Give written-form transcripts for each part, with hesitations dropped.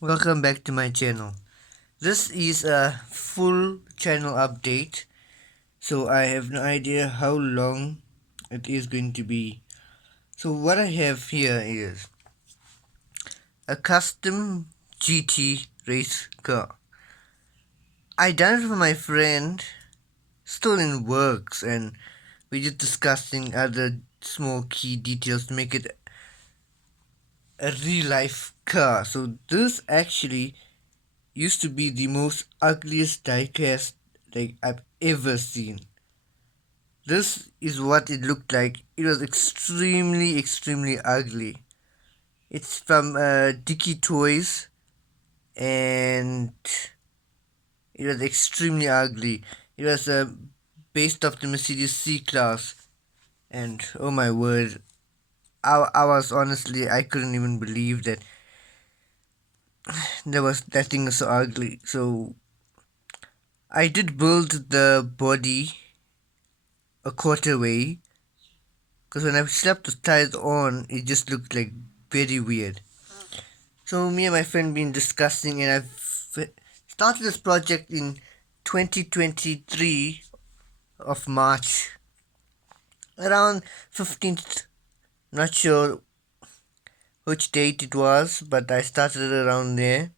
Welcome back to my channel. This is a full channel update, so I have no idea how long it is going to be. So what I have here is a custom GT race car. I done it for my friend, still in works, and we're just discussing other small key details to make it a real life car. So this actually used to be the most ugliest diecast like I've ever seen. This is what it looked like. It was extremely ugly. It's from Dicky Toys, and it was extremely ugly. It was based off the Mercedes C Class, and oh my word, I was honestly I couldn't even believe that that thing was so ugly. So I did build the body a quarter way, because when I slapped the tires on, it just looked like very weird. So me and my friend been discussing, and I've started this project in 2023 of March, around 15th. Not sure which date it was, but I started it around there,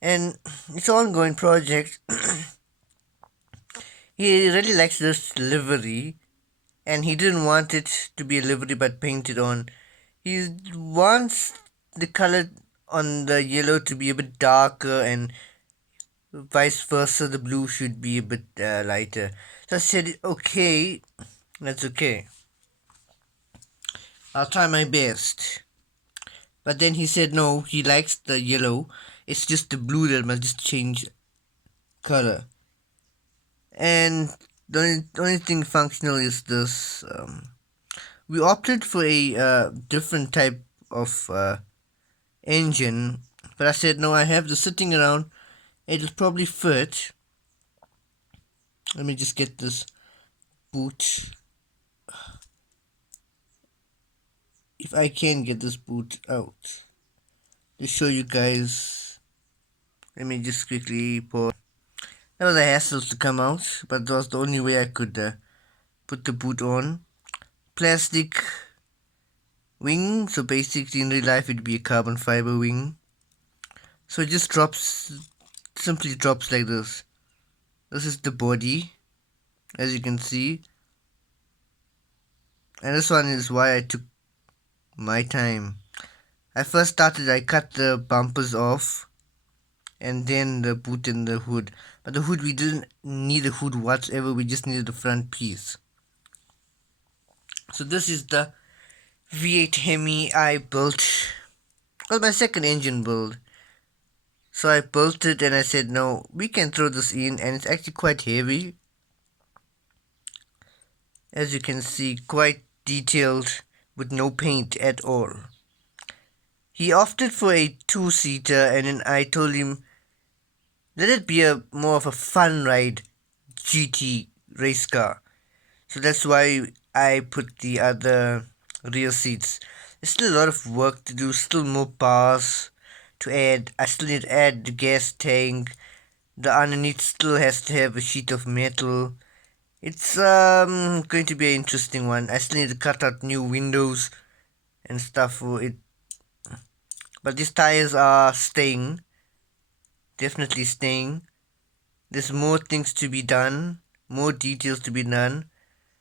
and it's an ongoing project. He really likes this livery, and he didn't want it to be a livery but painted on. He wants the color on the yellow to be a bit darker, and vice versa, the blue should be a bit lighter. So I said, okay, that's okay. I'll try my best. But then he said, no, he likes the yellow. It's just the blue that must just change color. And the only thing functional is this. We opted for a different type of engine, but I said, no, I have the sitting around. It'll probably fit. Let me just get this boot. If I can get this boot out to show you guys. Let me just quickly pause. That was a hassle to come out, but that was the only way I could put the boot on. Plastic wing, so basically in real life it'd be a carbon fiber wing. So it just simply drops like this. This is the body, as you can see. And this one is why I took my time. I cut the bumpers off, and then the boot and the hood. But the hood, we didn't need a hood whatsoever, we just needed the front piece. So this is the V8 Hemi I built. It was my second engine build. So I built it and I said, no, we can throw this in, and it's actually quite heavy. As you can see, quite detailed with no paint at all. He opted for a two-seater, and then I told him, let it be a more of a fun ride GT race car. So that's why I put the other rear seats. There's still a lot of work to do, still more bars to add. I still need to add the gas tank. The underneath still has to have a sheet of metal. It's going to be an interesting one. I still need to cut out new windows and stuff for it. But these tires are staying. Definitely staying. There's more things to be done. More details to be done.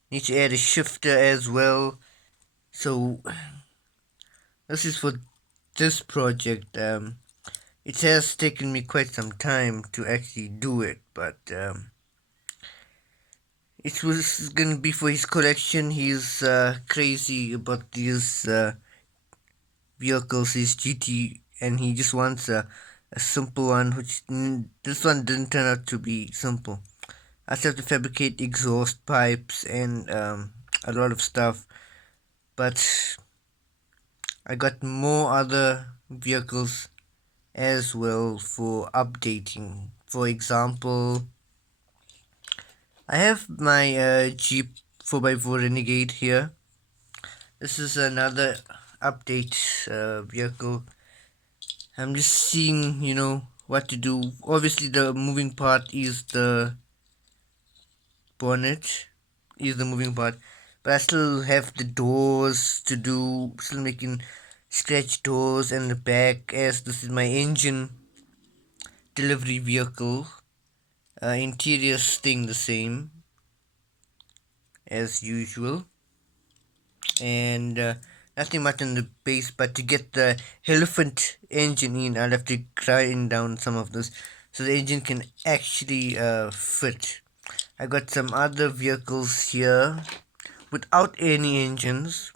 Need to add a shifter as well. So this is for this project. It has taken me quite some time to actually do it, but it was gonna be for his collection. He's crazy about these vehicles, his GT, and he just wants a simple one, which this one didn't turn out to be simple. I still have to fabricate exhaust pipes and a lot of stuff, but I got more other vehicles as well for updating. For example, I have my Jeep 4x4 Renegade here. This is another update vehicle. I'm just seeing, what to do. Obviously, the moving part is the bonnet, is the moving part. But I still have the doors to do, still making scratch doors and the back, as this is my engine delivery vehicle. Interior staying the same as usual, and nothing much in the base. But to get the elephant engine in, I'll have to grind down some of this so the engine can actually fit. I got some other vehicles here without any engines.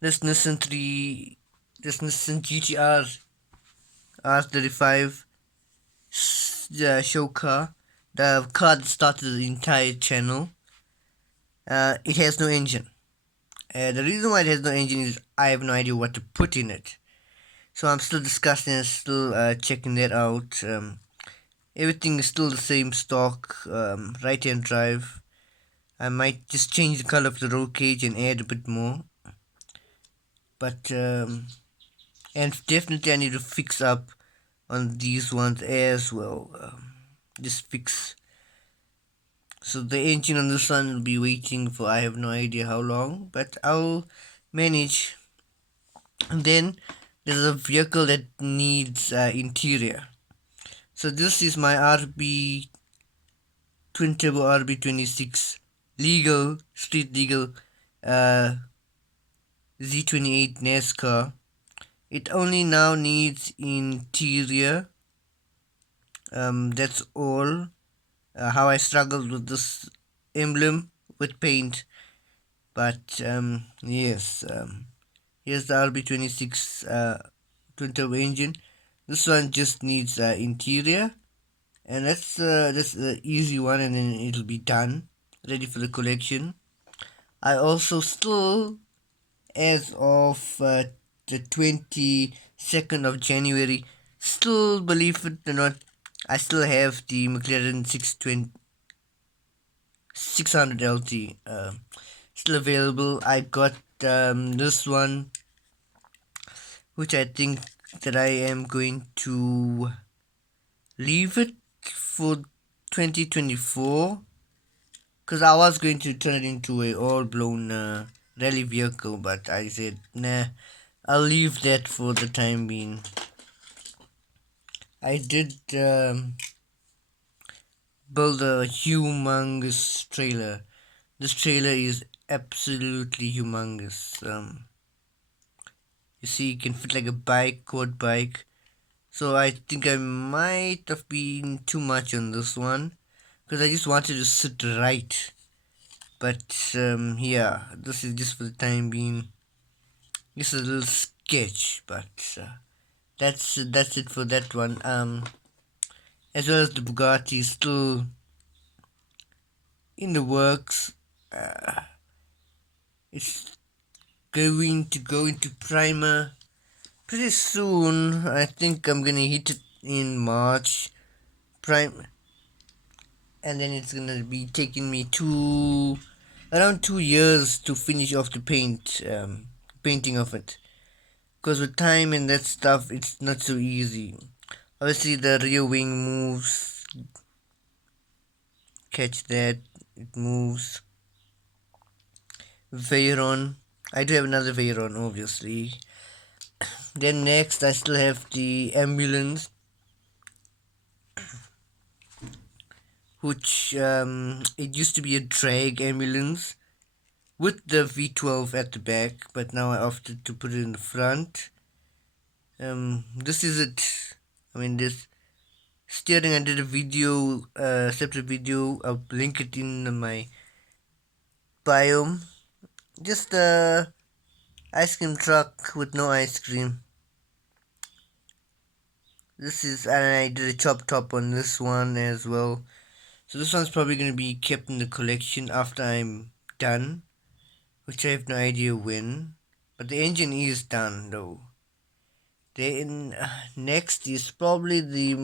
This Nissan 3, this Nissan GTR R35 show car, the car that started the entire channel. It has no engine. The reason why it has no engine is I have no idea what to put in it. So I'm still discussing and still checking that out. Everything is still the same stock, right hand drive. I might just change the color of the roll cage and add a bit more. But, and definitely I need to fix up on these ones as well. Just fix. So the engine on this one will be waiting for I have no idea how long, but I'll manage. And then there's a vehicle that needs interior. So this is my RB twin turbo RB26 legal street legal uh, Z28 NASCAR. It only now needs interior. That's all. How I struggled with this emblem with paint, but yes. Here's the RB26 twin turbo engine. This one just needs interior, and that's the easy one, and then it'll be done, ready for the collection. I also still, as of the 22nd of January, still, believe it or not, I still have the McLaren 600 LT still available. I got this one, which I think that I am going to leave it for 2024, because I was going to turn it into a all blown rally vehicle, but I said nah, I'll leave that for the time being. I did build a humongous trailer. This trailer is absolutely humongous. You see, it can fit like a bike, quad bike. So I think I might have been too much on this one, because I just wanted to sit right. But yeah, this is just for the time being. This is a little sketch, but that's it for that one. As well as the Bugatti is still in the works. It's going to go into primer pretty soon. I think I'm gonna hit it in March. Prime, and then it's gonna be taking me around 2 years to finish off the painting of it. Because with time and that stuff, it's not so easy. Obviously, the rear wing moves. Catch that, it moves. Veyron. I do have another Veyron, obviously. Then next, I still have the ambulance, which it used to be a drag ambulance with the V12 at the back, but now I opted to put it in the front. This is it. I mean, this steering, I did a video, separate video. I'll link it in my biome. Just a ice cream truck with no ice cream. This is, and I did a chop top on this one as well. So this one's probably going to be kept in the collection after I'm done, which I have no idea when. But the engine is done though. Then next is probably the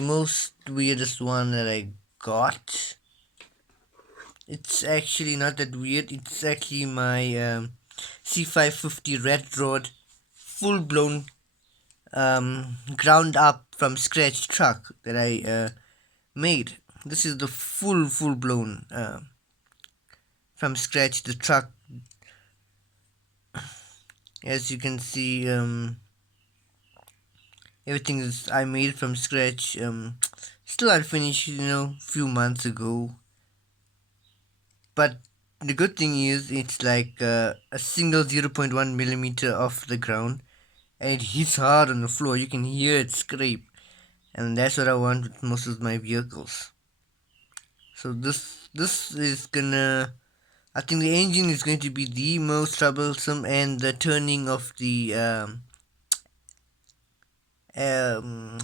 most weirdest one that I got. It's actually not that weird. It's actually my C550 Red Rod full blown ground up from scratch truck that I made. This is the full blown from scratch the truck. As you can see, everything is I made from scratch. Still unfinished, few months ago. But the good thing is it's like a single 0.1 millimeter off the ground, and it hits hard on the floor. You can hear it scrape, and that's what I want with most of my vehicles. So this is gonna. I think the engine is going to be the most troublesome, and the turning of the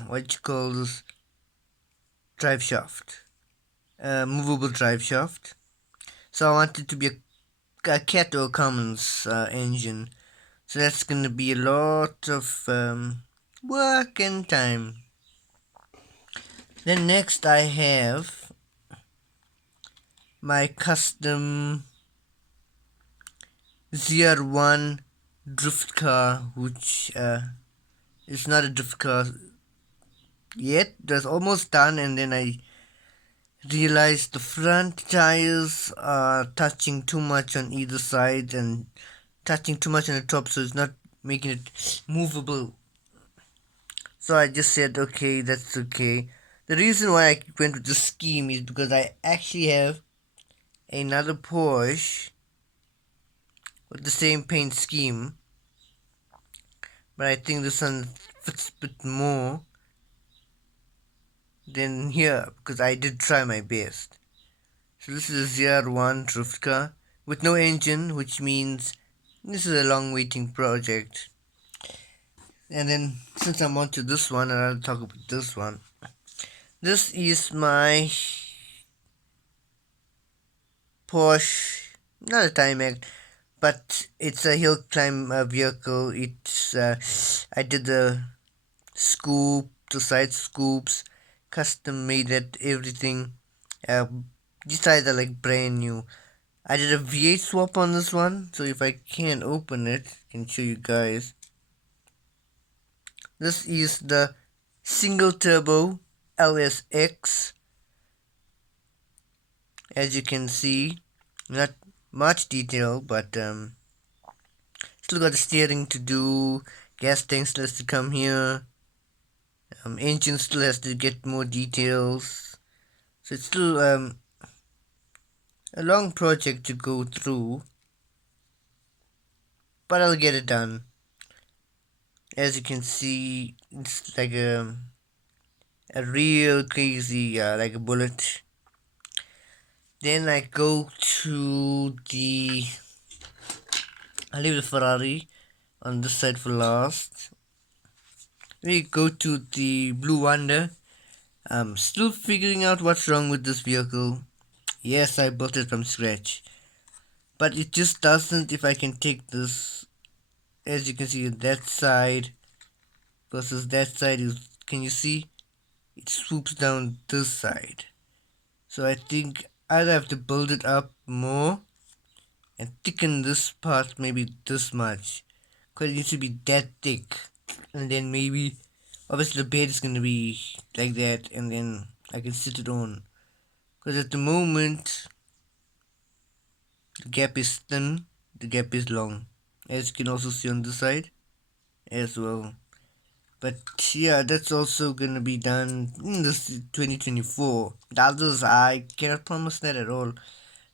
what you call this drive shaft, movable drive shaft. So I want it to be a Cat or Cummins engine. So that's gonna be a lot of work and time. Then next I have my custom ZR1 drift car, which is not a drift car yet. That's almost done, and then I realized the front tires are touching too much on either side and touching too much on the top, so it's not making it movable. So I just said, okay, that's okay. The reason why I went with this scheme is because I actually have another Porsche with the same paint scheme, but I think this one fits a bit more than here because I did try my best. So this is a ZR1 drift car with no engine, which means this is a long waiting project. And then since I'm on to this one, I'll talk about this one. This is my Porsche, not a Timex, but it's a hill climb vehicle. It's I did the the side scoops, custom made it, everything. These tires are like brand new. I did a V8 swap on this one, so if I can open it, I can show you guys. This is the single turbo LSX. As you can see, not much detail, but still got the steering to do. Gas tank still has to come here. Engine still has to get more details. So it's still a long project to go through, but I'll get it done. As you can see, it's like a real crazy, like a bullet. Then I go to I leave the Ferrari on this side for last. We go to the Blue Wonder. I'm still figuring out what's wrong with this vehicle. Yes, I built it from scratch, but it just doesn't. If I can take this, as you can see, that side versus that side is. Can you see? It swoops down this side. So I think either have to build it up more and thicken this part maybe this much, because it needs to be that thick, and then maybe obviously the bed is gonna be like that, and then I can sit it on. Because at the moment the gap is thin, the gap is long, as you can also see on this side as well. But yeah, that's also gonna be done in this 2024. The others I cannot promise that at all.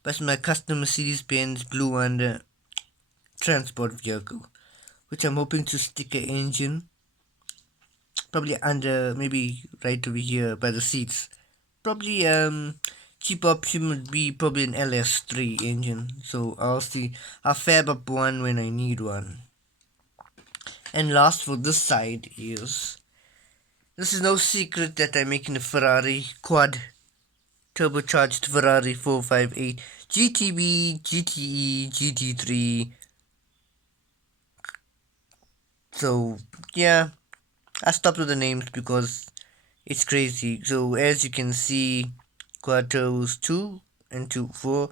But my custom Mercedes-Benz Blue Wonder transport vehicle, which I'm hoping to stick an engine probably under, maybe right over here by the seats. Probably cheap option would be probably an LS3 engine. So I'll fab up one when I need one. And last for this side is, this is no secret that I'm making a Ferrari quad turbocharged Ferrari 458 GTB, GTE, GT3. So yeah, I stopped with the names because it's crazy. So as you can see, quad turbos 2 and 2.4,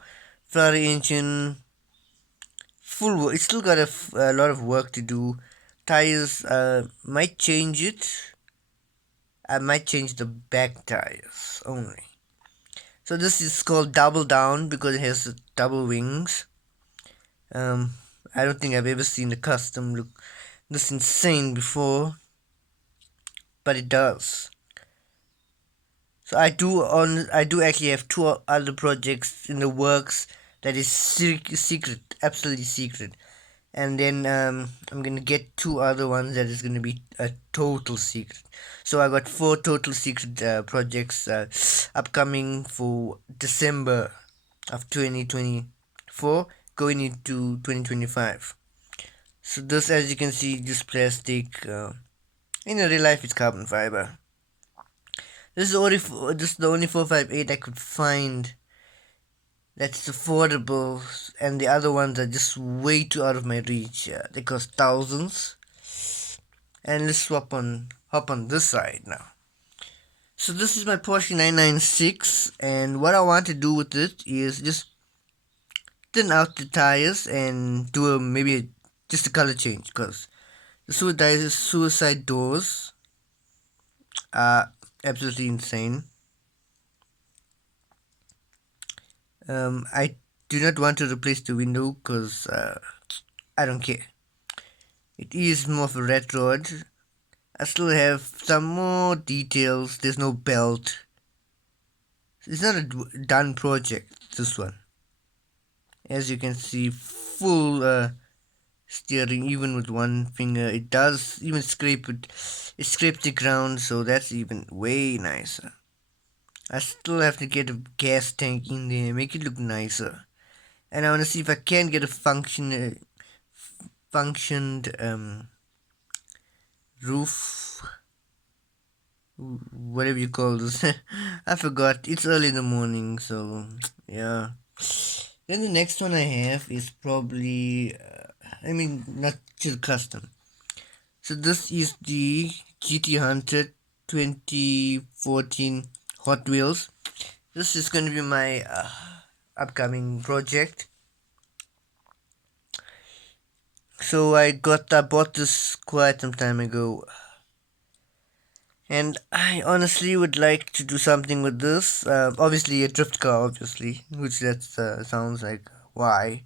Ferrari engine, full work. It's still got a lot of work to do. tires, might change it. I might change the back tires only. So this is called double down because it has double wings. Um, I don't think I've ever seen a custom look this insane before, but it does. So I do actually have two other projects in the works that is secret, absolutely secret. And then I'm gonna get two other ones that is gonna be a total secret. So I got four total secret projects upcoming for December of 2024, going into 2025. So this, as you can see, this plastic. In real life, it's carbon fiber. This is the only 458 I could find that's affordable, and the other ones are just way too out of my reach. They cost thousands. And let's hop on this side now. So this is my Porsche 996, and what I want to do with it is just thin out the tires and do just a color change, because the suicide doors are absolutely insane. I do not want to replace the window because I don't care. It is more of a red rod. I still have some more details. There's no belt. It's not a done project, this one. As you can see, full steering even with one finger. It does even scrape it. It scrapes the ground, so that's even way nicer. I still have to get a gas tank in there, make it look nicer. And I want to see if I can get a functioned roof, whatever you call this. I forgot. It's early in the morning, so yeah. Then the next one I have is probably, not just custom. So this is the GT Hunter 2014 Hot Wheels. This is going to be my upcoming project. So I bought this quite some time ago, and I honestly would like to do something with this. Obviously, a drift car, obviously, which that sounds like why.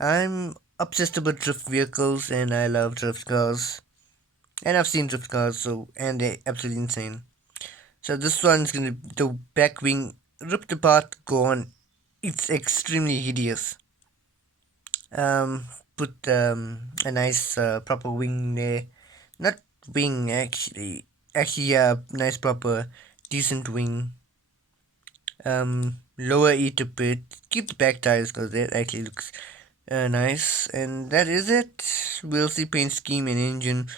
I'm obsessed about drift vehicles, and I love drift cars. And I've seen drift cars, and they're absolutely insane. So this one's gonna the back wing ripped apart, gone. It's extremely hideous. Um, put a nice proper wing there, not wing actually yeah, nice proper decent wing. Lower it a bit, keep the back tires because that actually looks nice, and that is it. We'll see paint scheme and engine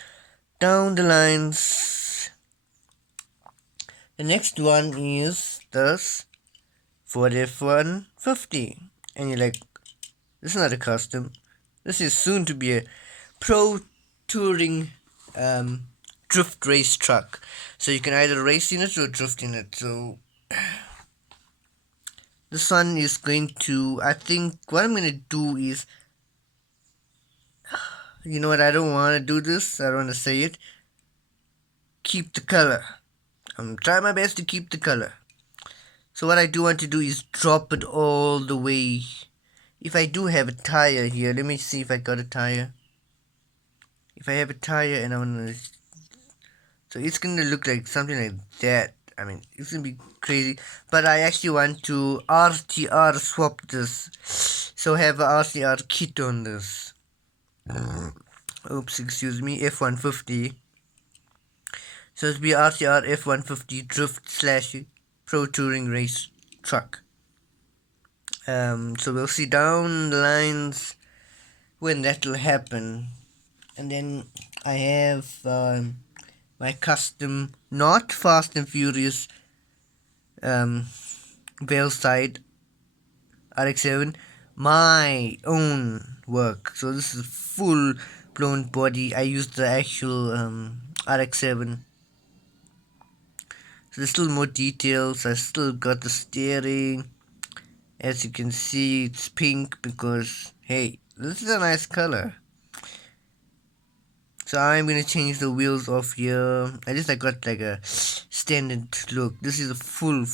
down the lines. The next one is this Ford F-150, and you're like, this is not a custom. This is soon to be a pro touring drift race truck. So you can either race in it or drift in it. So this one is going to, I think what I'm going to do is, you know what, I don't want to do this. I don't want to say it. Keep the color. I'm trying my best to keep the color. So what I do want to do is drop it all the way. If I do have a tire here, let me see if I got a tire. If I have a tire and I want to, so it's gonna look like something like that. I mean, it's gonna be crazy, but I actually want to RTR swap this, so have a RTR kit on this. Oops, excuse me, F-150. So it'll be RTR F-150 drift slash pro touring race truck. So we'll see down the lines when that'll happen. And then I have my custom, not Fast and Furious Veilside RX-7, my own work. So this is full blown body. I used the actual RX-7. So there's still more details. I still got the steering. As you can see, it's pink because, hey, this is a nice color. So I'm gonna change the wheels off here. I just got like a standard look. This is a full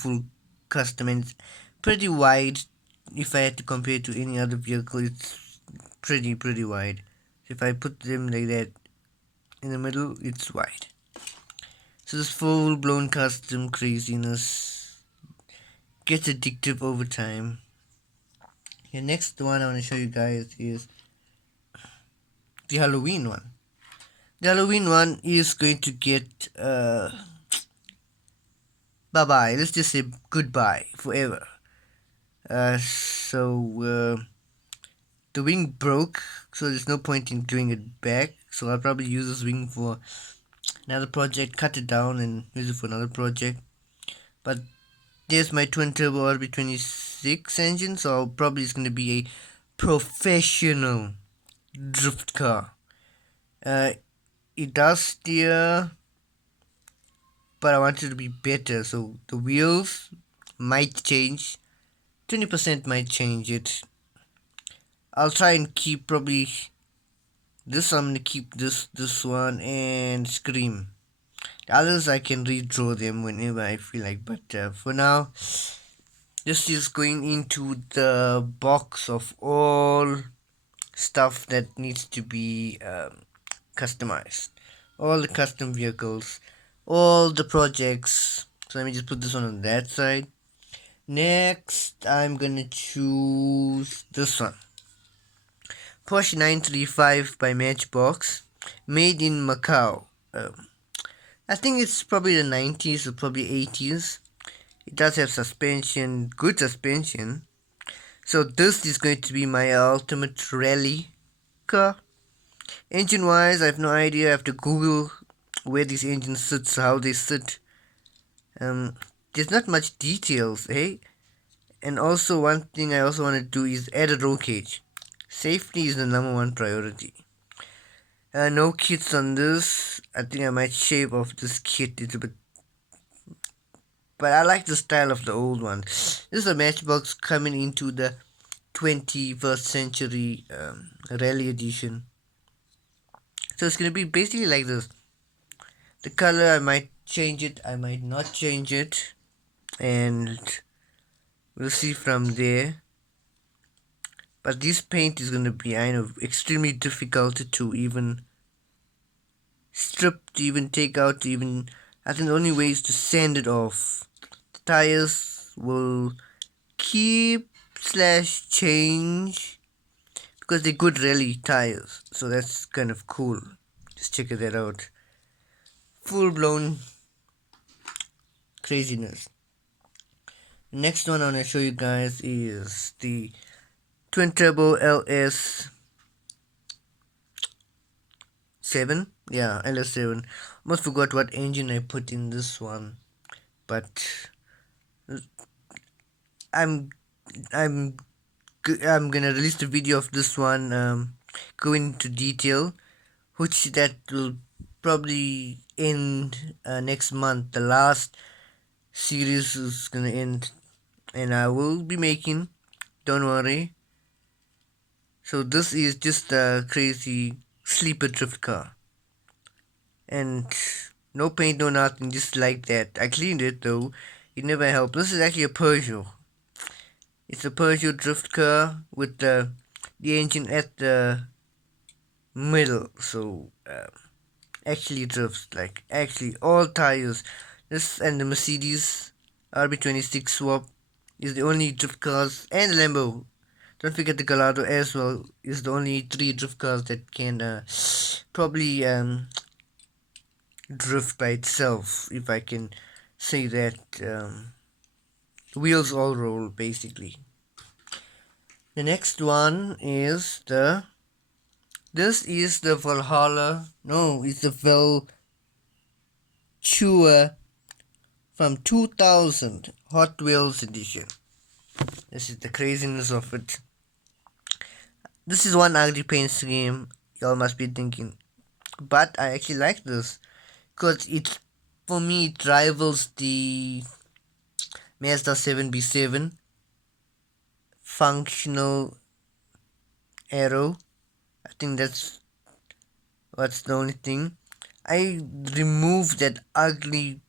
custom, and it's pretty wide. If I had to compare it to any other vehicle, it's pretty wide. So if I put them like that in the middle, it's wide. So this full blown custom craziness gets addictive over time. The next one I want to show you guys is the Halloween one. The Halloween one is going to get bye bye. Let's just say goodbye forever. The wing broke, so there's no point in gluing it back. So I'll probably use this wing for another project, cut it down and use it for another project. But there's my twin turbo RB26 engine, so probably it's going to be a professional drift car. It does steer, but I want it to be better. So the wheels might change. 20% might change it. I'll try and keep probably this. I'm gonna keep this one and Scream. The others I can redraw them whenever I feel like. But for now, this is going into the box of all stuff that needs to be customized. All the custom vehicles, all the projects. So let me just put this one on that side. Next, I'm gonna choose this one. Porsche 935 by Matchbox, made in Macau. I think it's probably the 90s or probably 80s. It does have suspension, good suspension. So this is going to be my ultimate rally car. Engine wise, I have no idea. I have to Google where these engines sit, how they sit. There's not much details, eh? And also one thing I also want to do is add a roll cage. Safety is the number one priority. No kits on this. I think I might shave off this kit a little bit. But I like the style of the old one. This is a Matchbox coming into the 21st century rally edition. So it's going to be basically like this. The color, I might change it, I might not change it. And we'll see from there. But this paint is going to be, I know, extremely difficult to even strip, to even take out, to even... I think the only way is to sand it off. The tires will keep slash change because they're good rally tires. So that's kind of cool. Just check that out. Full blown craziness. The next one I want to show you guys is the twin turbo LS 7. Yeah, LS7. Almost forgot what engine I put in this one, but I'm gonna release the video of this one, go into detail, which that will probably end next month. The last series is gonna end, and I will be making. Don't worry. So this is just a crazy sleeper drift car, and no paint, no nothing, just like that. I cleaned it though. It never helped. This is actually a Peugeot. It's a Peugeot drift car with the engine at the middle, so actually drifts, like actually all tires. This and the Mercedes RB26 swap is the only drift cars, and the Lambo. Don't forget the Gallardo as well is the only 3 drift cars that can probably drift by itself, if I can say that. Wheels all roll basically. The next one is this is the Valhalla. No, it's the Valchua from 2000 Hot Wheels edition. This is the craziness of it. This is one ugly paint scheme. Y'all must be thinking, but I actually like this because for me it rivals the Mazda 7B7 functional aero. I think that's What's the only thing? I removed that ugly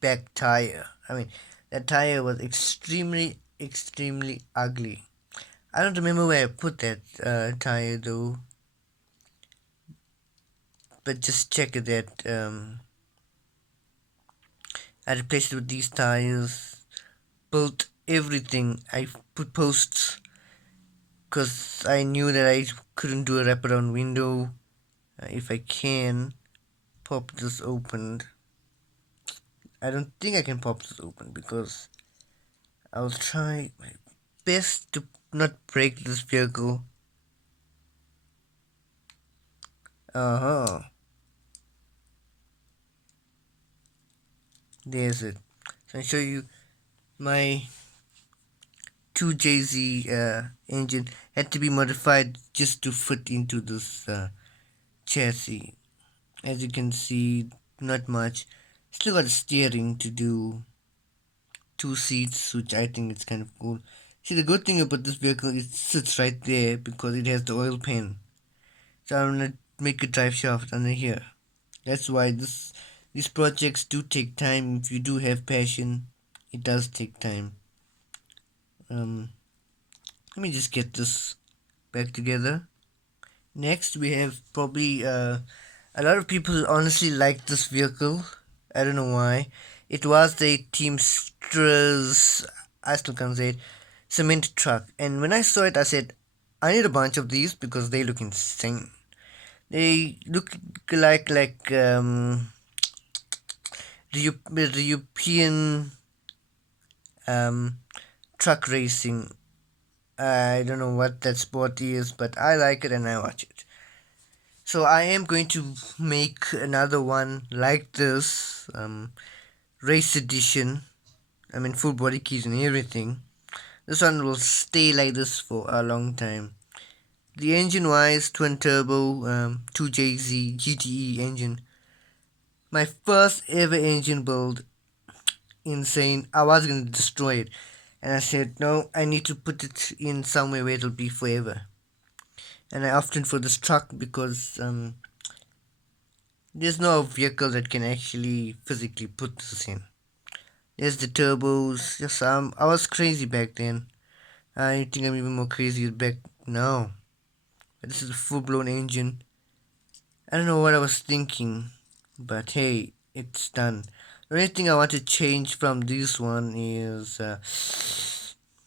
back tire. I mean, that tire was extremely ugly. I don't remember where I put that tire though, but just check it that I replaced it with these tires, built everything. I put posts because I knew that I couldn't do a wraparound window. If I can pop this open, I don't think I can pop this open because I'll try my best to not break this vehicle. Uh-huh. There's it. So I'll show you my 2JZ engine had to be modified just to fit into this chassis. As you can see, not much. Still got a steering to do 2 seats, which I think is kind of cool. See, the good thing about this vehicle is it sits right there because it has the oil pan. So I'm gonna make a drive shaft under here. That's why these projects do take time. If you do have passion, it does take time. Um, Let me just get this back together. Next, we have probably a lot of people honestly like this vehicle. I don't know why. It was the Teamsters, I still can't say it, cement truck. And when I saw it, I said, I need a bunch of these because they look insane. They look like European um, truck racing. I don't know what that sport is, but I like it and I watch it. So I am going to make another one like this, race edition. I mean, full body keys and everything. This one will stay like this for a long time. The engine wise, twin turbo, 2JZ GTE engine. My first ever engine build, insane. I was gonna destroy it, and I said no. I need to put it in somewhere where it'll be forever. And I opted for this truck because there's no vehicle that can actually physically put this in. There's the turbos. Yes, I was crazy back then. I think I'm even more crazy back now. This is a full blown engine. I don't know what I was thinking, but hey, it's done. The only thing I want to change from this one is the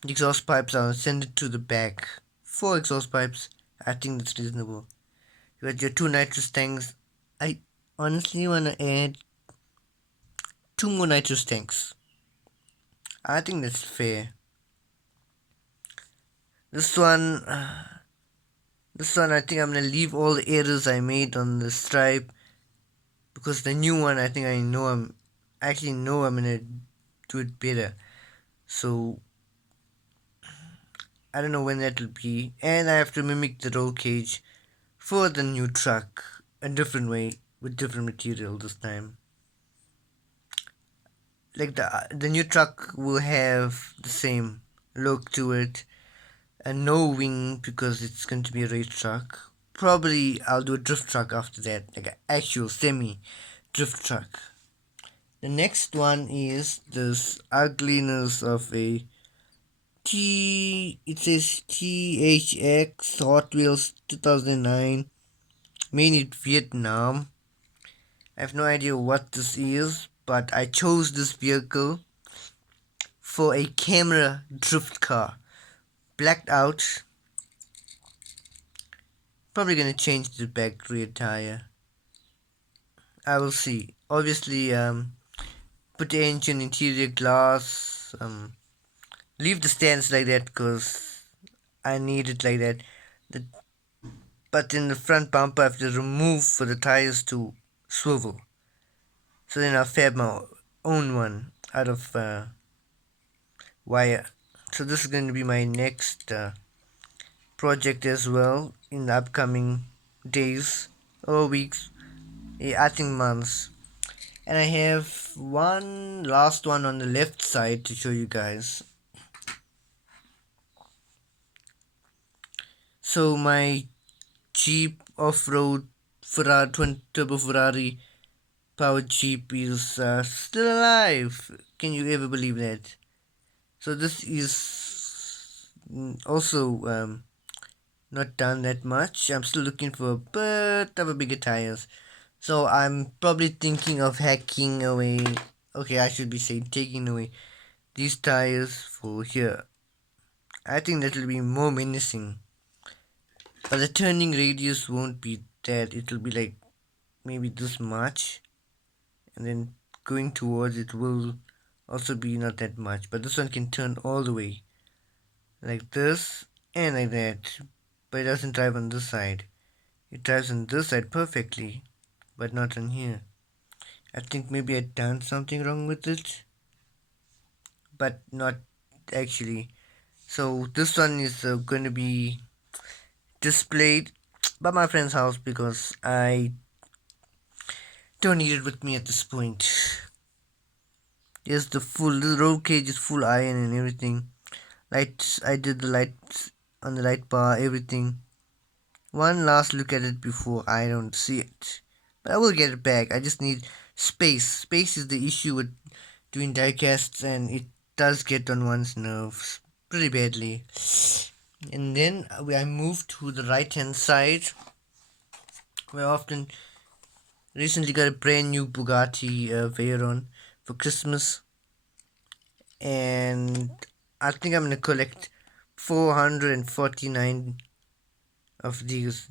exhaust pipes. I'll send it to the back. 4 exhaust pipes. I think that's reasonable. You got your 2 nitrous tanks. I honestly want to add 2 more nitrous tanks. I think that's fair. This one, I think I'm gonna leave all the errors I made on the stripe because the new one, I think I'm gonna do it better. So I don't know when that will be, and I have to mimic the roll cage for the new truck a different way with different material this time. Like the new truck will have the same look to it, and no wing because it's going to be a race truck. Probably I'll do a drift truck after that, like an actual semi drift truck. The next one is this ugliness of a it says THX Hot Wheels 2009 made in Vietnam. I have no idea what this is, but I chose this vehicle for a camera drift car. Blacked out. Probably gonna change the back rear tire. I will see. Obviously, put the engine interior glass. Leave the stands like that because I need it like that. The, but in the front bumper, I have to remove for the tires to swivel. So then I'll fab my own one out of wire. So this is going to be my next project as well in the upcoming days or weeks. Yeah, I think months. And I have one last one on the left side to show you guys. So my Jeep off-road Ferrari twin turbo Ferrari powered Jeep is still alive. Can you ever believe that? So this is also not done that much. I'm still looking for a bit of a bigger tires. So I'm probably thinking of hacking away. Okay, I should be saying taking away these tires for here. I think that will be more menacing. But the turning radius won't be that. It will be like maybe this much, and then going towards it will also be not that much. But this one can turn all the way like this and like that. But it doesn't drive on this side. It drives on this side perfectly, but not on here. I think maybe I done something wrong with it, but not actually. So this one is going to be displayed by my friend's house because I don't need it with me at this point. Yes, the roll cage is full iron and everything. Lights, I did the lights on the light bar, everything. One last look at it before I don't see it. But I will get it back. I just need space. Space is the issue with doing diecasts, and it does get on one's nerves pretty badly. And then I moved to the right hand side, where I often recently got a brand new Bugatti Veyron for Christmas, and I think I'm gonna collect 449 of these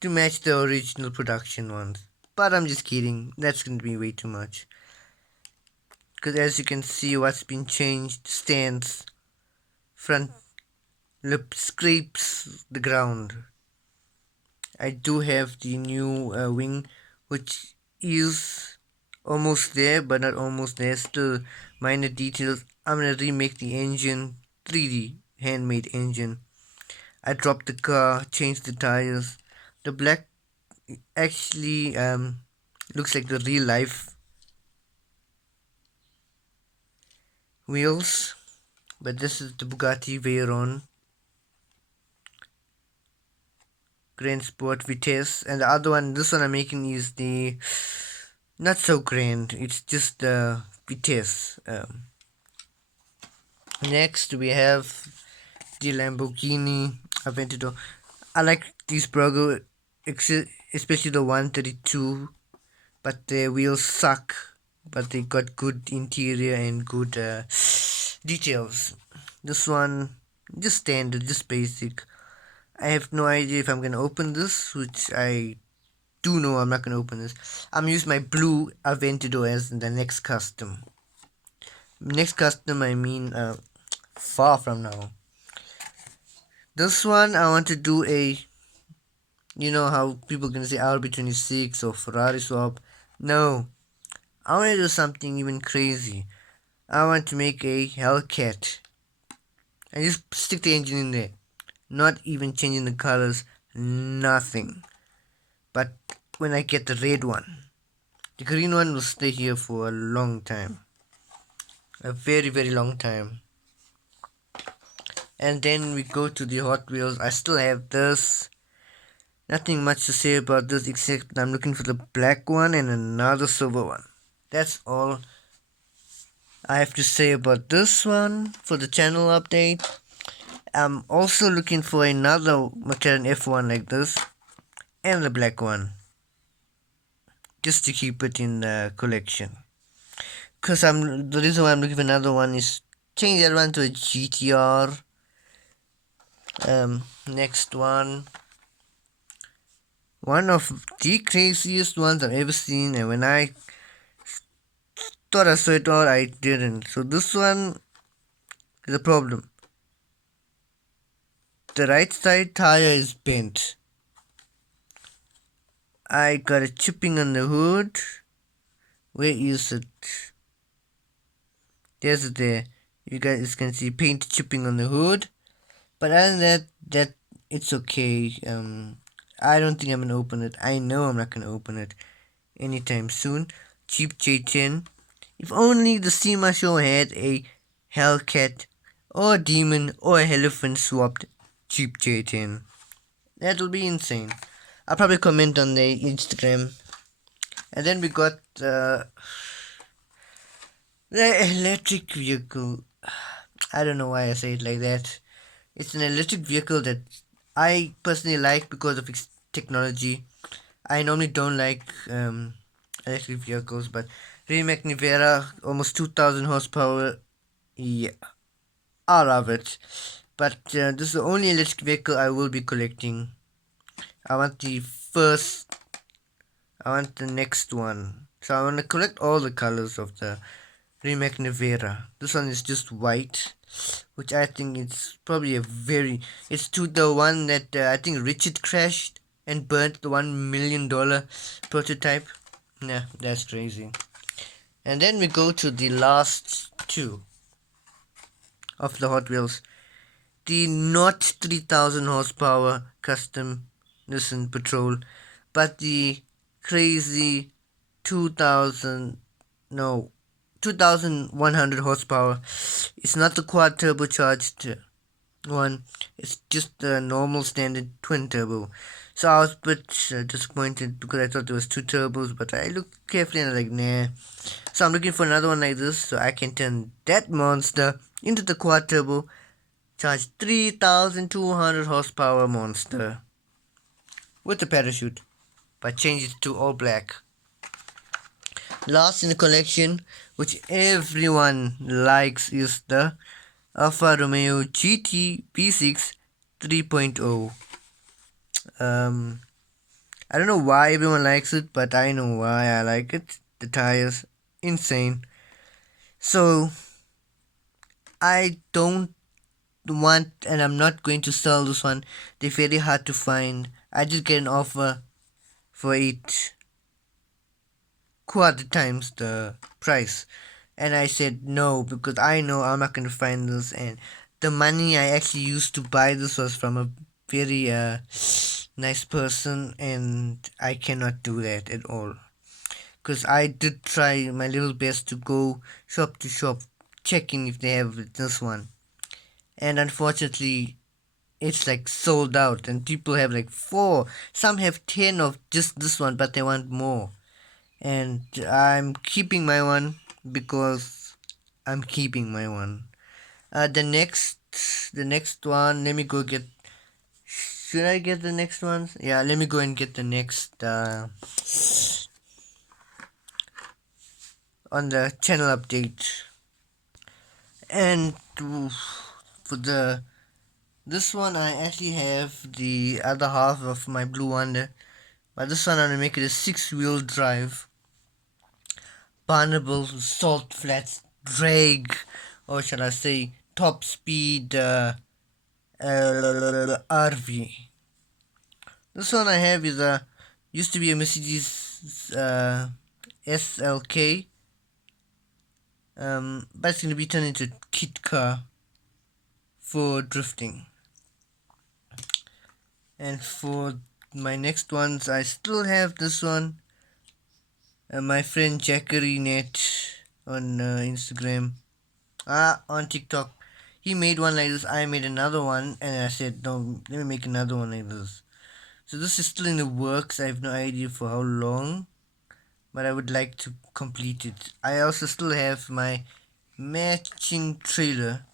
to match the original production ones. But I'm just kidding, that's gonna be way too much. Because as you can see, what's been changed stands, front lip scrapes the ground. I do have the new wing, which is almost there, but not almost there. Still minor details. I'm gonna remake the engine, 3D handmade engine. I dropped the car, changed the tires. The black actually looks like the real life wheels, but this is the Bugatti Veyron Grand Sport Vitesse, and the other one, this one I'm making is the not so grand. It's just the Vitesse. Next we have the Lamborghini Aventador. I like these Brago, especially the 132, but the wheels suck. But they got good interior and good details. This one, just standard, just basic. I have no idea if I'm gonna open this, which I do know I'm not gonna open this. I'm using my blue Aventador as the next custom. Next custom, I mean far from now. This one I want to do a, you know how people can say RB26 or Ferrari swap. No, I want to do something even crazy. I want to make a Hellcat and just stick the engine in there. Not even changing the colors, nothing. But when I get the red one, the green one will stay here for a long time. A very, very long time. And then we go to the Hot Wheels. I still have this. Nothing much to say about this except I'm looking for the black one and another silver one. That's all I have to say about this one for the channel update. I'm also looking for another McLaren F1 like this and the black one, just to keep it in the collection. Cause the reason why I'm looking for another one is change that one to a GTR. Next one of the craziest ones I've ever seen, and when I thought I saw it all, I didn't. So this one is a problem. The right side tire is bent. I got a chipping on the hood. Where is it? There's it there. You guys can see paint chipping on the hood. But other than that it's okay. I don't think I'm gonna open it. I know I'm not gonna open it anytime soon. Jeep J10. If only the SEMA show had a Hellcat or a Demon or a Elephant swapped Jeep J10. That'll be insane. I'll probably comment on the Instagram. And then we got the electric vehicle. I don't know why I say it like that. It's an electric vehicle that I personally like because of its technology. I normally don't like electric vehicles, but Rimac Nivera, almost 2000 horsepower. Yeah, I love it. But this is the only electric vehicle I will be collecting. I want the first. I want the next one. So I want to collect all the colors of the Rimac Nivera. This one is just white, which I think it's probably a very. It's to the one that I think Richard crashed and burnt, the $1 million prototype. Yeah, that's crazy. And then we go to the last two of the Hot Wheels. The not 3000 horsepower custom Nissan Patrol, but the crazy 2000, no, 2100 horsepower. It's not the quad turbocharged one, it's just the normal standard twin turbo. So I was a bit disappointed because I thought there was two turbos, but I looked carefully and I was like, nah. So I'm looking for another one like this so I can turn that monster into the quad turbo charged 3200 horsepower monster with a parachute, but change it to all black. Last in the collection, which everyone likes, is the Alfa Romeo GT V6 3.0. I don't know why everyone likes it, but I know why I like it. The tires, insane. So I don't want, and I'm not going to sell this one. They're very hard to find. I did get an offer for it quarter times the price, and I said no because I know I'm not going to find this, and the money I actually used to buy this was from a very nice person, and I cannot do that at all because I did try my little best to go shop to shop checking if they have this one, and unfortunately it's like sold out, and people have like 4, some have 10 of just this one, but they want more. And I'm keeping my one because I'm keeping my one. The next one, let me go get. Should I get the next ones? Yeah, let me go and get the next on the channel update. And for the this one, I actually have the other half of my Blue Wonder, but this one I'm gonna make it a 6-wheel drive. Barnacle salt flats drag, or shall I say top speed RV. This one I have is a used to be a Mercedes SLK, but it's going to be turned into a kit car for drifting. And for my next ones, I still have this one. My friend Jackery Net on Instagram, on TikTok, he made one like this. I made another one, and I said, no, let me make another one like this. So this is still in the works. I have no idea for how long, but I would like to complete it. I also still have my matching trailer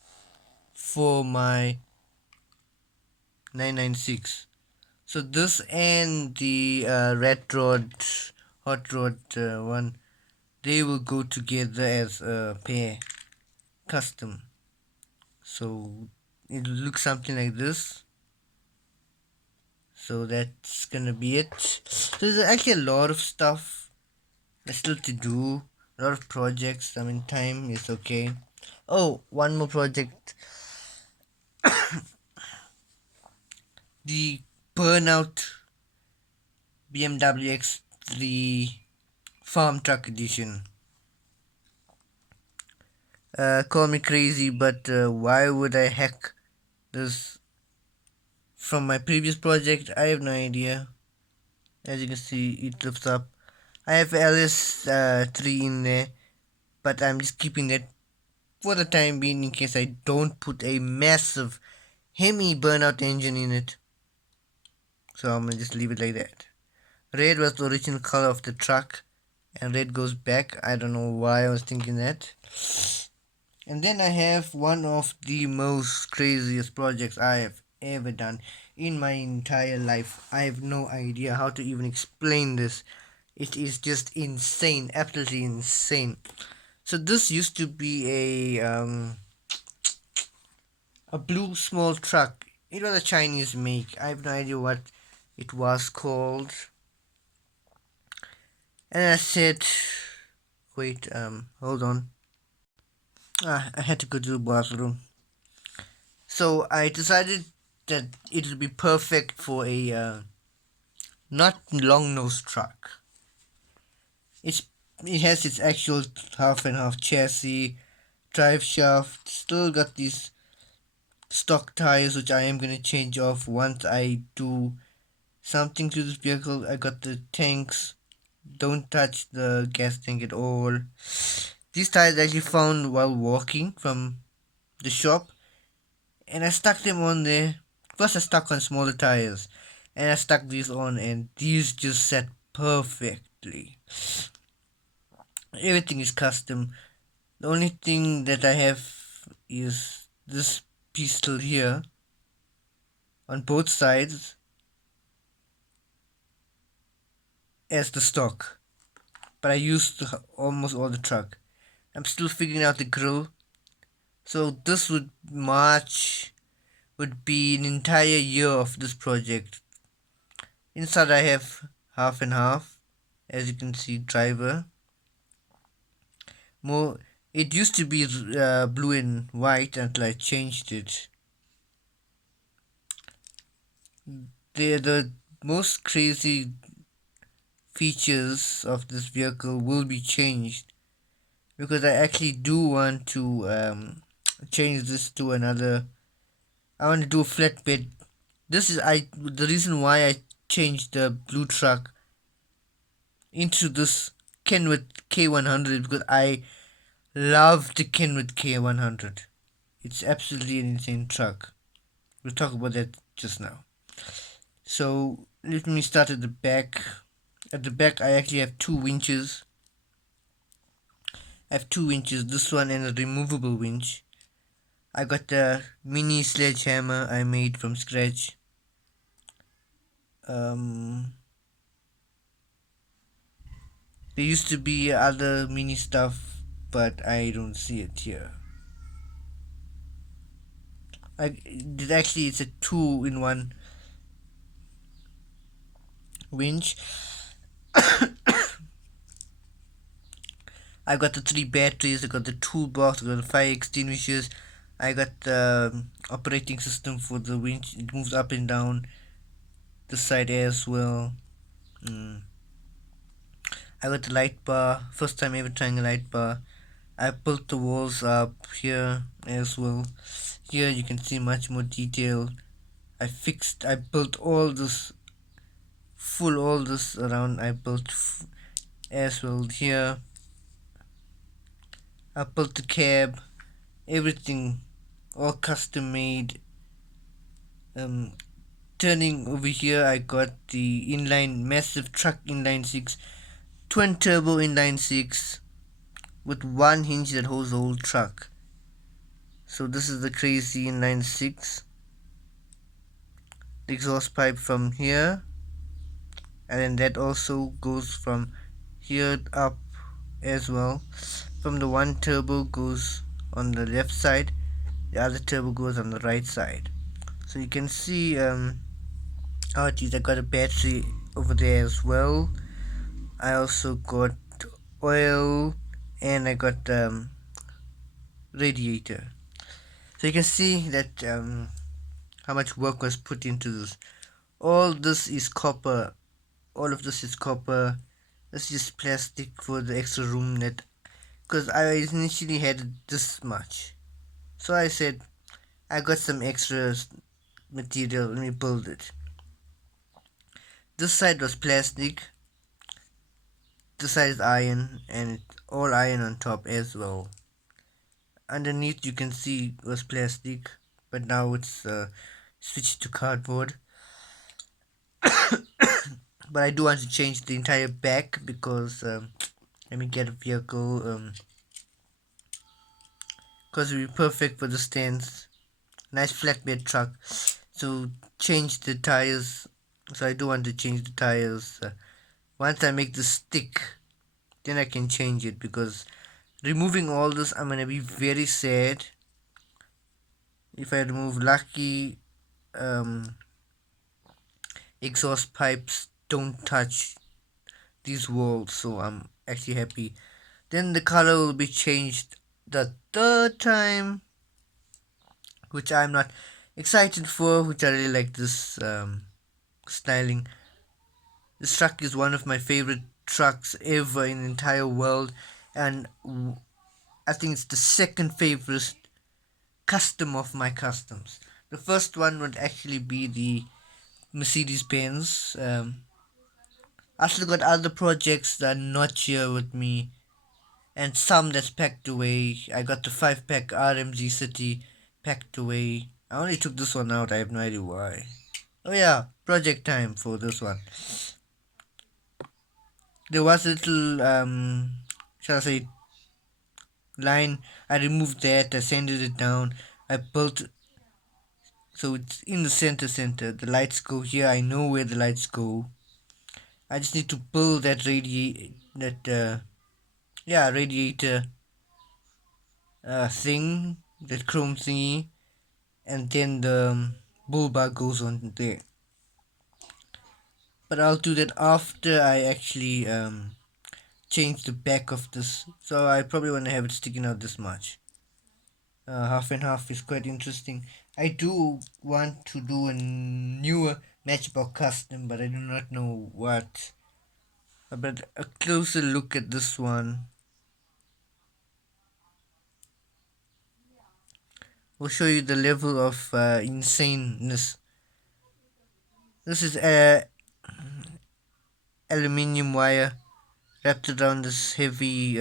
for my 996. So this and the Red Rod, Hot Rod one, they will go together as a pair, custom. So it will look something like this. So that's gonna be it. So there's actually a lot of stuff still to do, a lot of projects. I mean, time is okay. Oh, one more project. The Burnout BMW X3 Farm Truck Edition. Call me crazy, but why would I hack this from my previous project? I have no idea. As you can see, it lifts up. I have LS3 in there, but I'm just keeping that for the time being in case I don't put a massive Hemi burnout engine in it. So I'm gonna just leave it like that. Red was the original color of the truck, and red goes back. I don't know why I was thinking that. And then I have one of the most craziest projects I have ever done in my entire life. I have no idea how to even explain this. It is just insane, absolutely insane. So this used to be a blue small truck. It was a Chinese make. I have no idea what it was called. And I said, wait, hold on. I had to go to the bathroom. So I decided that it would be perfect for a not long nose truck. It's it has its actual half and half chassis, drive shaft. Still got these stock tires which I am gonna change off once I do something to this vehicle. I got the tanks. Don't touch the gas tank at all. These tires I actually found while walking from the shop, and I stuck them on there. First I stuck on smaller tires, and I stuck these on, and these just set perfectly. Everything is custom. The only thing that I have is this pistol here on both sides as the stock, but I used almost all the truck. I'm still figuring out the grill. So this would be an entire year of this project. Inside I have half and half, as you can see, driver. More, it used to be blue and white until I changed it. The most crazy features of this vehicle will be changed because I actually do want to change this to another. I want to do a flatbed. This is the reason why I changed the blue truck into this Kenworth K100 because I love the Kenworth K100. It's absolutely an insane truck. We'll talk about that just now. So let me start at the back. At the back, I actually have two winches. I have two winches, this one and a removable winch. I got the mini sledgehammer I made from scratch. There used to be other mini stuff, but I don't see it here. Actually it's a two-in-one winch. I got the three batteries, I got the toolbox, I got the fire extinguishers, I got the operating system for the winch. It moves up and down the side as well. I got the light bar, first time ever trying a light bar. I built the walls up here as well. Here you can see much more detail. I built all this around. I built as well here. I built the cab, everything, all custom made. Turning over here, I got the inline massive truck inline six, twin turbo inline six, with one hinge that holds the whole truck. So this is the crazy inline six. The exhaust pipe from here, and then that also goes from here up as well. From the one turbo goes on the left side, the other turbo goes on the right side. So you can see oh geez, I got a battery over there as well. I also got oil, and I got radiator. So you can see that how much work was put into this. All this is copper. All of this is copper. This is just plastic for the extra room that, because I initially had this much. So I said, I got some extra material, let me build it. This side was plastic. This side is iron, and all iron on top as well. Underneath you can see it was plastic, but now it's switched to cardboard. but I do want to change the entire back because let me get a vehicle because it would be perfect for the stands. Nice flatbed truck. So change the tires. So I do want to change the tires. Once I make the stick, then I can change it because removing all this, I'm gonna be very sad. If I remove lucky exhaust pipes don't touch these walls, so I'm actually happy. Then the color will be changed the third time, which I'm not excited for, which I really like this styling. This truck is one of my favorite trucks ever in the entire world, and I think it's the second favorite custom of my customs. The first one would actually be the Mercedes Benz. I still got other projects that are not here with me, and some that's packed away. I got the 5-pack RMG City packed away. I only took this one out, I have no idea why. Oh yeah, project time for this one. There was a little, shall I say, line. I removed that, I sanded it down, I built, so it's in the center. The lights go here, I know where the lights go. I just need to build that radiator thing, that chrome thingy, and then the bull bar goes on there. But I'll do that after I actually change the back of this. So I probably want to have it sticking out this much. Half and half is quite interesting. I do want to do a newer Matchbox custom, but I do not know what. But a closer look at this one will show you the level of insaneness. This is aluminium wire wrapped around this heavy.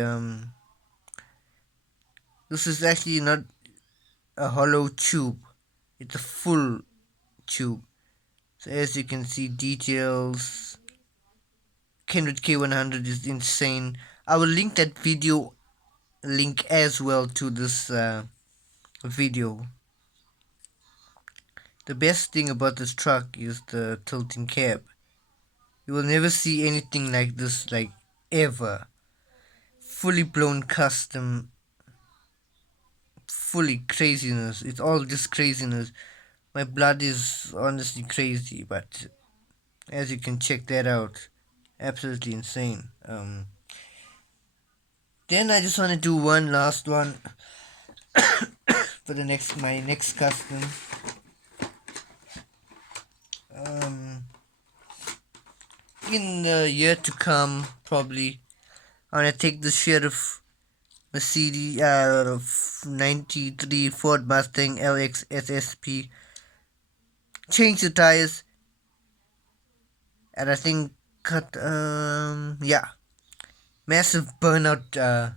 This is actually not a hollow tube, it's a full tube. So as you can see, details. Kenwood K100 is insane. I will link that video link as well to this video. The best thing about this truck is the tilting cab. You will never see anything like this, like ever. Fully blown custom, fully craziness. It's all just craziness. My blood is honestly crazy, but as you can check that out, absolutely insane. Then I just want to do one last one for my next custom. In the year to come, probably I'm gonna take the Sheriff Mercedes 93 Ford Mustang LX SSP, change the tires, and I think cut massive burnout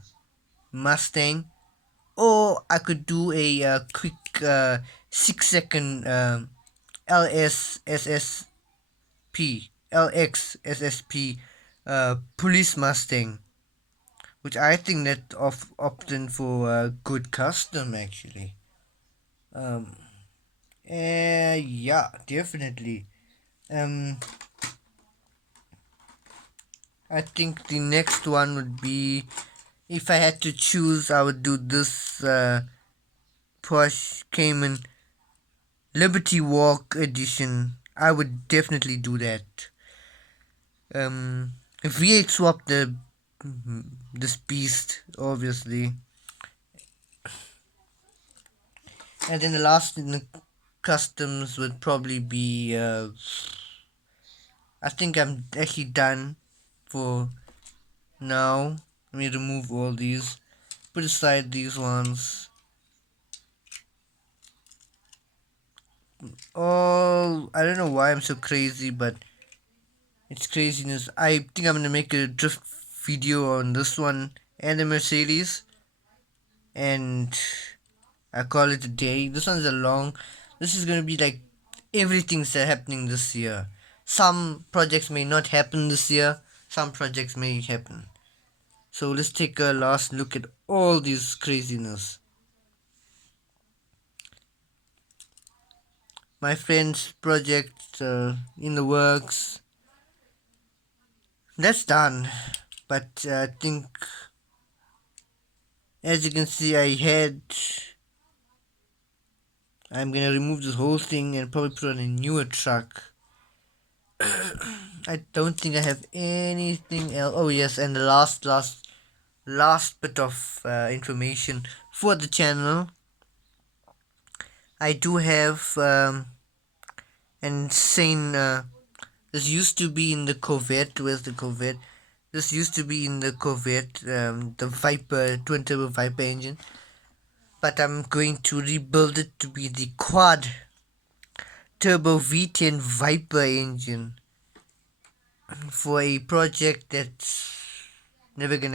Mustang, or I could do a quick 6-second LX SSP police Mustang, which I think that opting for a good custom actually. Yeah, definitely. I think the next one would be, if I had to choose, I would do this Porsche Cayman Liberty Walk edition. I would definitely do that. V8 swap this beast, obviously. And then the last in the customs would probably be I think I'm actually done for now. Let me remove all these, put aside these ones. Oh, I don't know why I'm so crazy, but it's craziness. I think I'm gonna make a drift video on this one and the Mercedes, and I call it a day. This one's a long. This is gonna be like everything's happening this year. some projects may not happen this year, some projects may happen. So let's take a last look at all these craziness. My friend's project in the works, that's done. But I think, as you can see, I'm gonna remove this whole thing and probably put on a newer truck. I don't think I have anything else. Oh yes, and the last bit of information for the channel. I do have an insane. This used to be in the Corvette. Where's the Corvette? This used to be in the Corvette, the Viper twin turbo Viper engine. But I'm going to rebuild it to be the quad turbo V10 Viper engine for a project that's never gonna